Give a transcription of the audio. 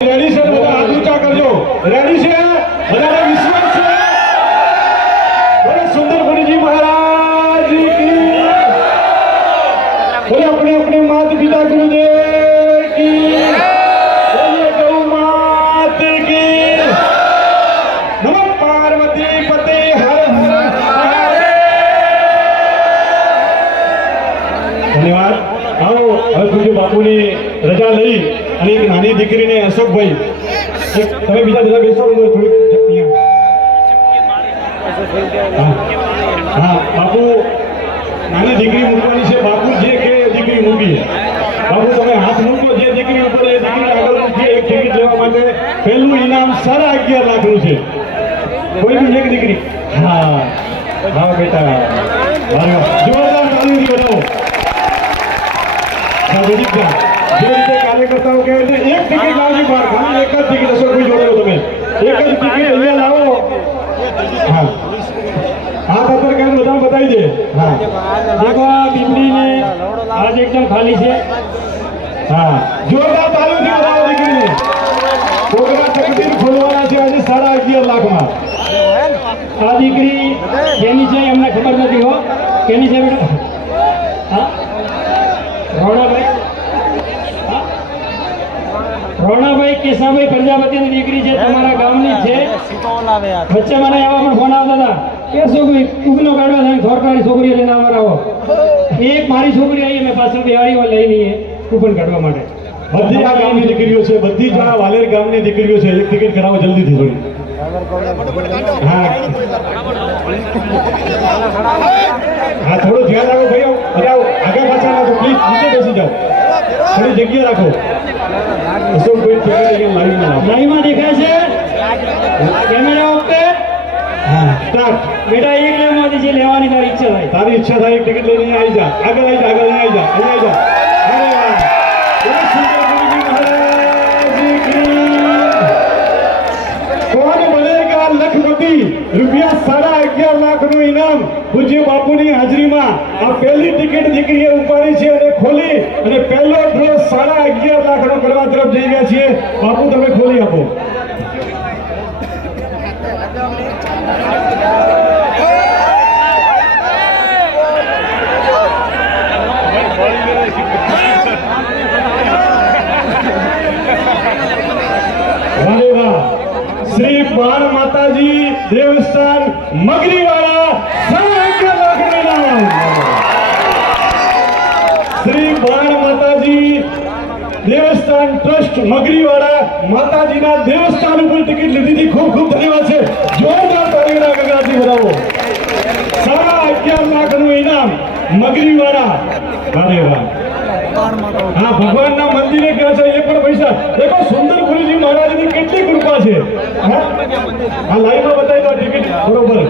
Ready છે બધા હાથ ઊંચા કરજો રેડી છે બધાને વિશ્વાસ છે બોલે સુંદર ગુરુજી મહારાજ બોલે આપણે આપણે માત પિતા ગુરુદેવ કી બોલે ગૌ માત કી નમઃ પાર્વતી પતે હર હર ધન્યવાદ આવો હવે પૂજ્ય બાપુની રજા લઈ અને એક નાની દીકરીને અશોકભાઈ તમે બીજા બધા બેસો હા. બાપુ, નાની દીકરી મૂકવાની છે. બાપુ જે કે દીકરી મૂકી બાપુ, તમે હાથ મૂકો, જે દીકરી ઉપર એ દીકરી આગળ મૂકી એક ટિકિટ લેવા માટે. પહેલું ઇનામ સાડા અગિયાર લાખનું છે. કોઈ બી એક દીકરી. હા. હા બેટા. જોરદાર તાળીઓથી બતાવો. જે રીતે કાર્યકર્તાઓ કહે છે એક ટિકિટ લાવજી બહાર. ખાલી એક જ ટિકિટ હશો કોઈ જોડે તમે. એક જ ટિકિટ અહીંયા લાવો. હા. હાથ અંદર બધા બતાવી દે. હા. देखो આ બીમડીને આજ એકદમ ખાલી છે. હા. જોરદાર તાળીઓથી બતાવો દીકરીને છોકરા તકદીર ખોલવાના છે આજે સાડા અગિયાર લાખમાં. આ દીકરી કેની છે એમને ખબર નથી હો. કેની છે બેટા હા રોણાભાઈ હા? રોણાભાઈ કેશાભાઈ પ્રજાપતિની દીકરી છે તમારા ગામની છે. વચ્ચે મને એવા પણ ફોન આવતા હતા. કે છોકરી ઉગનો કાઢવા થાય સરકારી છોકરીઓ લઈને અમારા આવો. એક મારી છોકરી આવી મેં પાછળ બિહારીઓ લઈને કૂપન કાઢવા માટે. બધી આ ગામની દીકરીઓ છે બધી જ આ વાલેર ગામની દીકરીઓ છે એક ટિકિટ કરાવો જલ્દીથી થોડી. હા. હા થોડું ધ્યાન રાખો ભાઈ આવો. અરે આવો આગળ પાછળ રાખો પ્લીઝ નીચે બેસી જાઓ થોડી જગ્યા રાખો. અશોક કોઈ ટિકિટ અહીંયા લાવી ના લાવો. લાઈવમાં દેખાય છે? કેમેરા ઓકે હા. સ્ટાર્ટ બેટા એક લેવામાંથી જે લેવાની તારી ઈચ્છા થાય. તારી ઈચ્છા થાય ટિકિટ લઈને આવી જા. આગળ આવી જા આગળ અહીંયા આવી રૂપિયા સાડા અગિયાર લાખનું ઇનામ પૂજ્ય બાપુની હાજરીમાં આ પહેલી ટિકિટ દીકરીએ ઉપાડી છે અને ખોલી અને પહેલો ડ્રો સાડા અગિયાર લાખનો કરવા તરફ જઈ રહ્યા છીએ. બાપુ, તમે ખોલી આપો વારે વાહ શ્રી બાણ માતાજી દેવસ્થાન મગરીવાળા શ્રી બાણ માતાજી દેવસ્થાન ટ્રસ્ટ મગરીવાળા માતાજીના દેવસ્થાન ઉપર ટિકિટ લીધી ખૂબ ખૂબ ધન્યવાદ છે. જોરદાર તાલીમના ગગડાથી વધાવો. સાડા અગિયાર લાખનું ઇનામ મગરીવાળા. ધન્યવાદ વાહ. હા, ભગવાનના મંદિરે ગયા છે. એ પણ પૈસા. દેખો, સુંદર ગુરુજી મહારાજની કેટલી છે. આ લાઈનમાં બતાવી દો ટિકિટ. બરોબર.